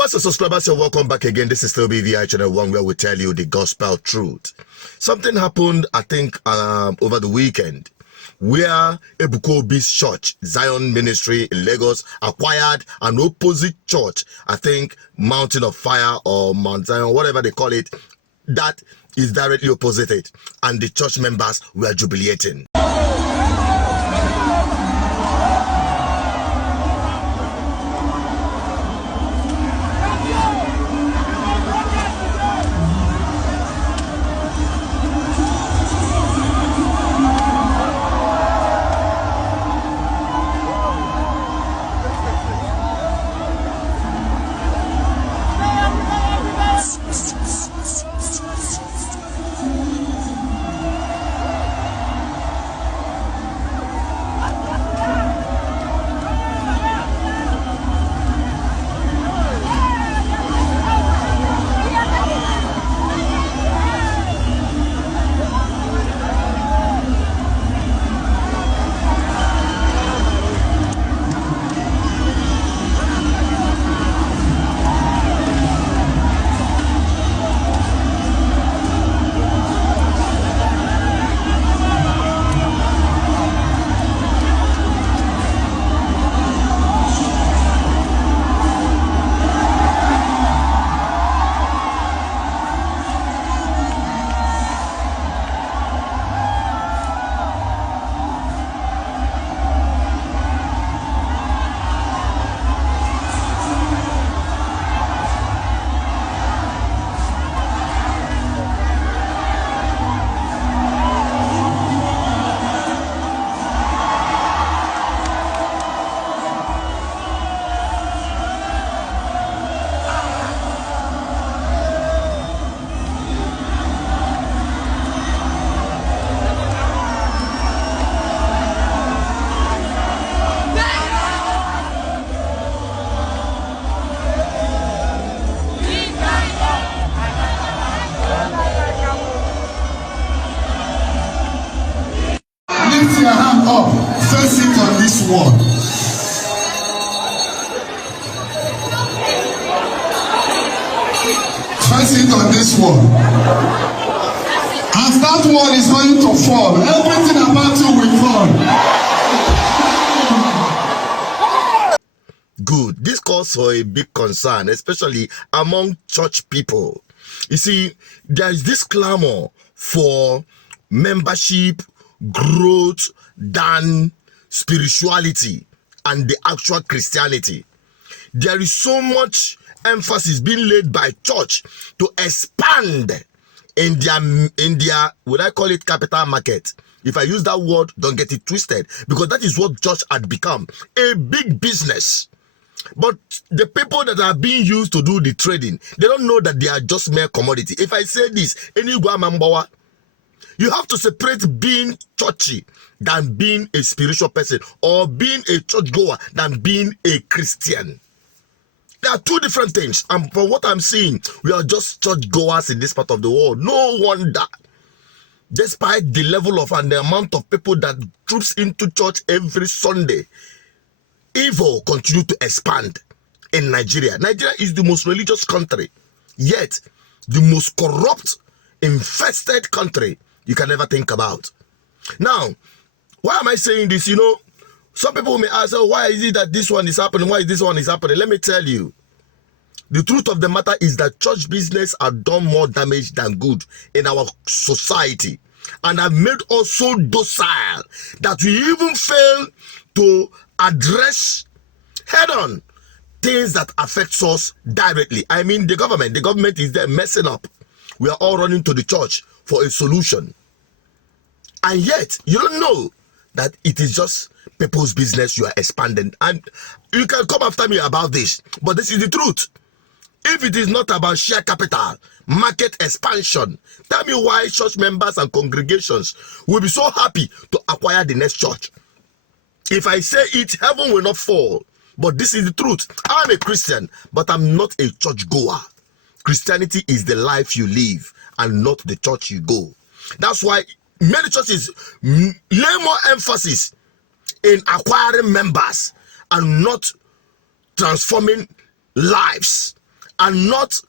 Viewers and subscribers, you're welcome back again. This is still BVI Channel 1, where we tell you the gospel truth. Something happened, I think, over the weekend, where Ebuka's church, Zion Ministry in Lagos, acquired an opposite church, I think Mountain of Fire or Mount Zion, whatever they call it, that is directly opposite it. And the church members were jubilating. Lift your hand up, face it on this wall. Face it on this wall. As that wall is going to fall, everything about you will fall. Good. This calls for a big concern, especially among church people. You see, there is this clamor for membership, growth than spirituality and the actual Christianity. There is so much emphasis being laid by church to expand in their would I call it capital market. If I use that word, don't get it twisted, because that is what church had become, a big business. But the people that are being used to do the trading, they don't know that they are just mere commodity. If I say this, you have to separate being churchy than being a spiritual person, or being a churchgoer than being a Christian. There are two different things. And from what I'm seeing, we are just churchgoers in this part of the world. No wonder, despite the level of and the amount of people that troops into church every Sunday, evil continue to expand in Nigeria. Nigeria is the most religious country, yet the most corrupt, infested country you can ever think about. Now, why am I saying this? You know, some people may ask, oh, why is it that this one is happening? Why is this one is happening? Let me tell you. The truth of the matter is that church business have done more damage than good in our society, and have made us so docile that we even fail to address head-on things that affects us directly. I mean, the government is there messing up. We are all running to the church for a solution, and yet you don't know that it is just people's business you are expanding. And you can come after me about this, but this is the truth. If it is not about share capital, market expansion, tell me why church members and congregations will be so happy to acquire the next church. If I say it, heaven will not fall. But this is the truth. I'm a Christian, but I'm not a church goer. Christianity is the life you live and not the church you go. That's why many churches lay more emphasis in acquiring members and not transforming lives. and not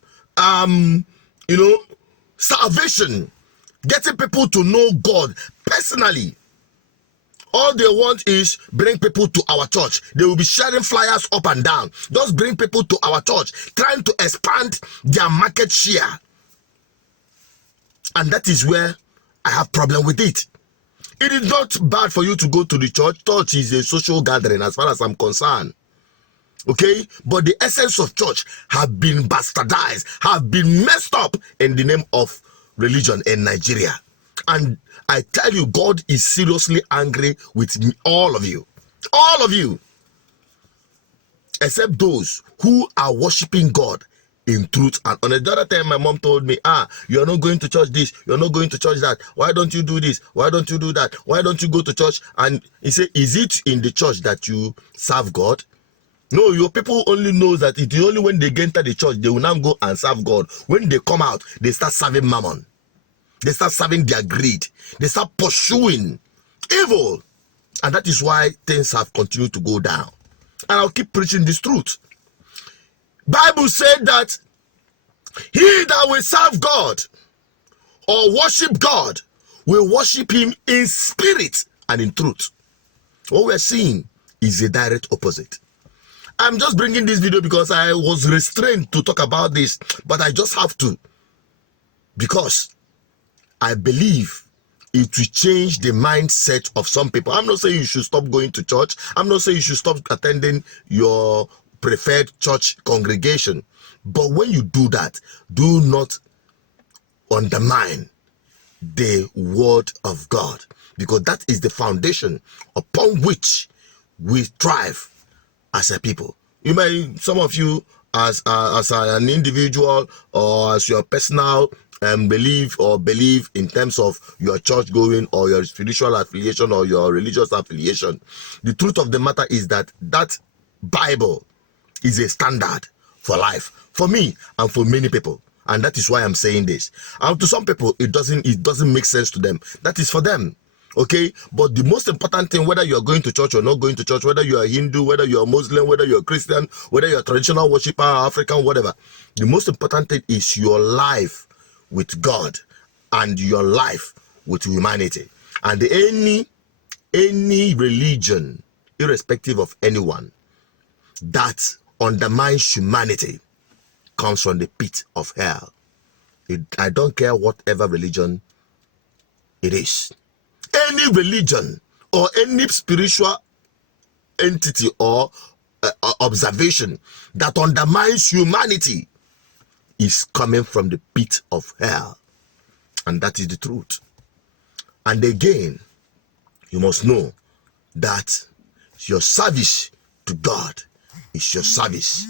salvation, getting people to know God personally. All they want is bring people to our church. They will be sharing flyers up and down. Just bring people to our church, trying to expand their market share. And that is where I have problem with it. It is not bad for you to go to the church. Church is a social gathering as far as I'm concerned. Okay? But the essence of church have been bastardized, have been messed up in the name of religion in Nigeria. And I tell you, God is seriously angry with me, all of you. All of you. Except those who are worshiping God in truth. And on the other time, my mom told me, you're not going to church this, you're not going to church that. Why don't you do this? Why don't you do that? Why don't you go to church? And he said, is it in the church that you serve God? No, your people only know that it is only when they enter the church, they will now go and serve God. When they come out, they start serving mammon. They start serving their greed. They start pursuing evil. And that is why things have continued to go down. And I'll keep preaching this truth. Bible said that he that will serve God or worship God will worship him in spirit and in truth. What we're seeing is a direct opposite. I'm just bringing this video because I was restrained to talk about this, but I just have to, because I believe it will change the mindset of some people. I'm not saying you should stop going to church. I'm not saying you should stop attending your preferred church congregation. But when you do that, do not undermine the word of God, because that is the foundation upon which we thrive as a people. You may, some of you as an individual or as your personal belief in terms of your church going or your spiritual affiliation or your religious affiliation, the truth of the matter is that that Bible is a standard for life, for me and for many people. And that is why I'm saying this. And to some people, it doesn't make sense to them. That is for them. Okay, but the most important thing, whether you are going to church or not going to church, whether you are Hindu, whether you are Muslim, whether you are Christian, whether you are traditional worshiper, African, whatever, the most important thing is your life with God and your life with humanity. And any religion, irrespective of anyone, that undermines humanity comes from the pit of hell. I don't care whatever religion it is. Any religion or any spiritual entity or observation that undermines humanity is coming from the pit of hell. And that is the truth. And again, you must know that your service to God is your service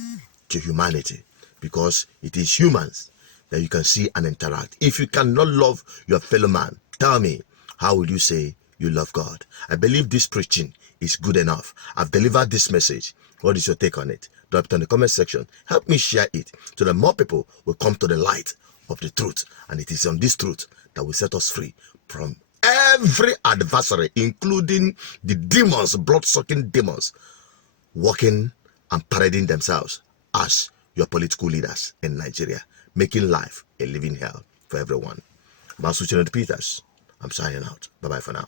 to humanity, because it is humans that you can see and interact. If you cannot love your fellow man, tell me, how will you say you love God? I believe this preaching is good enough. I've delivered this message. What is your take on it? Drop it in the comment section. Help me share it so that more people will come to the light of the truth. And it is on this truth that will set us free from every adversary, including the demons, blood-sucking demons, walking and parading themselves as your political leaders in Nigeria, making life a living hell for everyone. Masuchinot Peters, I'm signing out. Bye-bye for now.